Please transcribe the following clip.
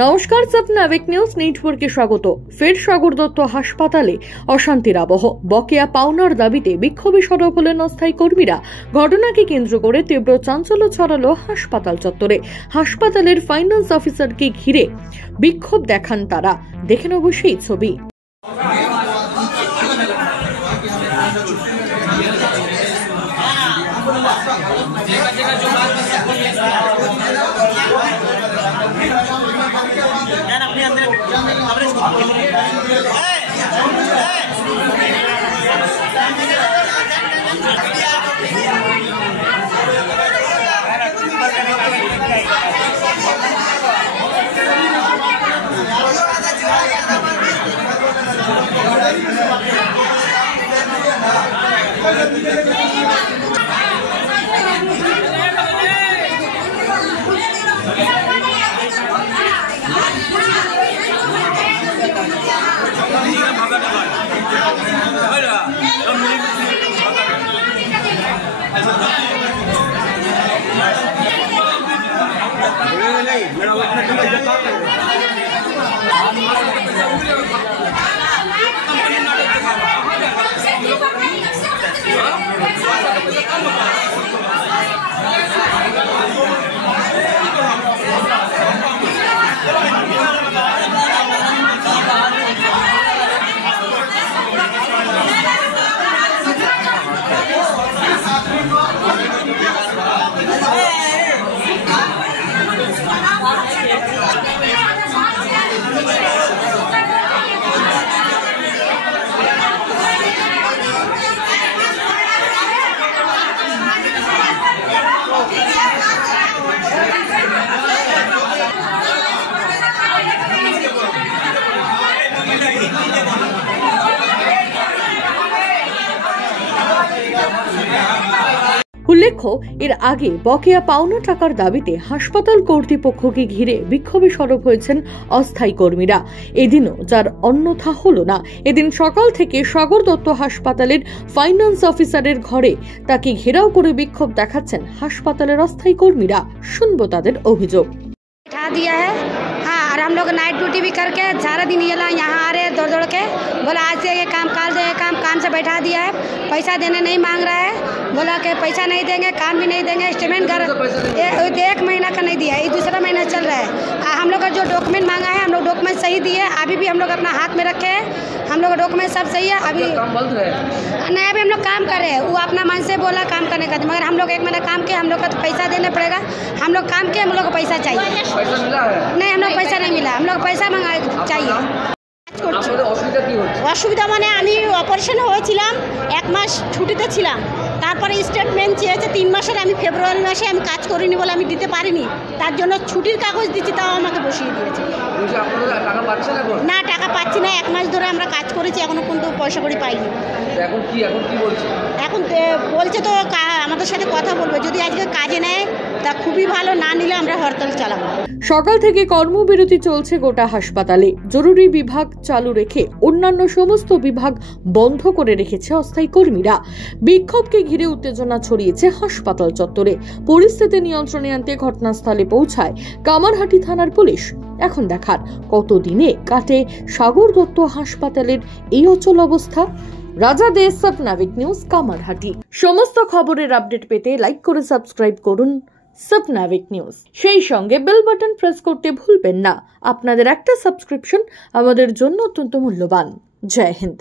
নমস্কার, সপনাবিক নিউজ নেটওয়ার্কে স্বাগত। ফের সাগর দত্ত হাসপাতালে অশান্তির আবহ। বকেয়া পাওনার দাবিতে বিক্ষোভে সরব হলেন অস্থায়ী কর্মীরা। ঘটনাকে কেন্দ্র করে তীব্র চাঞ্চল্য ছড়ালো হাসপাতাল চত্বরে। হাসপাতালের ফাইন্যান্স অফিসারকে ঘিরে বিক্ষোভ দেখান তারা। দেখেন অবশ্যই ছবি। উল্লেখ্য, এর আগে বকেয়া পাওনা টাকার দাবিতে হাসপাতাল কর্তৃপক্ষকে ঘিরে বিক্ষোভে সরব হয়েছেন অস্থায়ী কর্মীরা। এদিনও যার অন্যথা হলো না। এদিন সকাল থেকে সাগর দত্ত হাসপাতালের ফাইন্যান্স অফিসারের ঘরে তাকে ঘেরাও করে বিক্ষোভ দেখাচ্ছেন হাসপাতালের অস্থায়ী কর্মীরা। শুনবো তাদের অভিযোগ। और हम लोग नाइट ड्यूटी भी करके सारा दिन ये यहाँ आ रहे हैं दौड़ दौड़ के। बोला आज से ये काम काल से काम से बैठा दिया है। पैसा देने नहीं मांग रहा है। बोला कि पैसा नहीं देंगे, काम भी नहीं देंगे। स्टेटमेंट कर एक महीना का नहीं दिया, ये दूसरा महीना चल रहा है। हम लोग का जो डॉक्यूमेंट मांगा है, हम लोग डॉक्यूमेंट सही दिए। अभी भी हम लोग अपना हाथ में रखे हैं, हम लोग का डॉक्यूमेंट सब सही है। अभी नहीं, अभी हम लोग काम कर रहे हैं। वो अपना मन से बोला काम करने का, मगर हम लोग एक महीना काम किए, हम लोग का तो पैसा देना पड़ेगा। हम लोग काम किए, हम लोग को पैसा चाहिए। नहीं, हम लोग पैसा नहीं मिला, हम लोग पैसा मांगा चाहिए। অসুবিধা মানে আমি অপারেশন হয়েছিলাম, 1 মাস ছুটিতে ছিলাম। তারপরে স্টেটমেন্ট চেয়েছে 3 মাসের, আমি ফেব্রুয়ারি মাসে আমি কাজ করিনি বলে আমি দিতে পারিনি। তার জন্য ছুটির কাগজ দিচ্ছি, তাও আমাকে বসিয়ে দিয়েছে। না, টাকা পাচ্ছি না। 1 মাস ধরে আমরা কাজ করেছি, এখনো কিন্তু পয়সা করি পাইনি। এখন বলছে তো আমাদের সাথে কথা বলবে, যদি আজকে কাজে নেয় তা খুবই ভালো, না নিলে আমরা হরতাল চালাবো। সকাল থেকে কর্মবিরতি চলছে গোটা হাসপাতালে। জরুরি বিভাগ চালু রেখে অন্যান্য সমস্ত বিভাগ বন্ধ করে রেখেছে অস্থায়ী কর্মীরা। বিক্ষোভকে ঘিরে উত্তেজনা ছড়িয়েছে হাসপাতাল চত্বরে। পরিস্থিতি নিয়ন্ত্রণে আনতে ঘটনাস্থলে পৌঁছায় কামারহাটি থানার পুলিশ। এখন দেখার কতদিনে কাটে সাগর দত্ত হাসপাতালের এই অচল অবস্থা। রাজা দে, সপনাবিক নিউজ, কামারহাটি। সমস্ত খবরের আপডেট পেতে লাইক করে সাবস্ক্রাইব করুন সপনাবিক নিউজ। সেই সঙ্গে বেল বাটন প্রেস করতে ভুলবেন না। আপনাদের একটা সাবস্ক্রিপশন আমাদের জন্য অত্যন্ত মূল্যবান। জয় হিন্দ।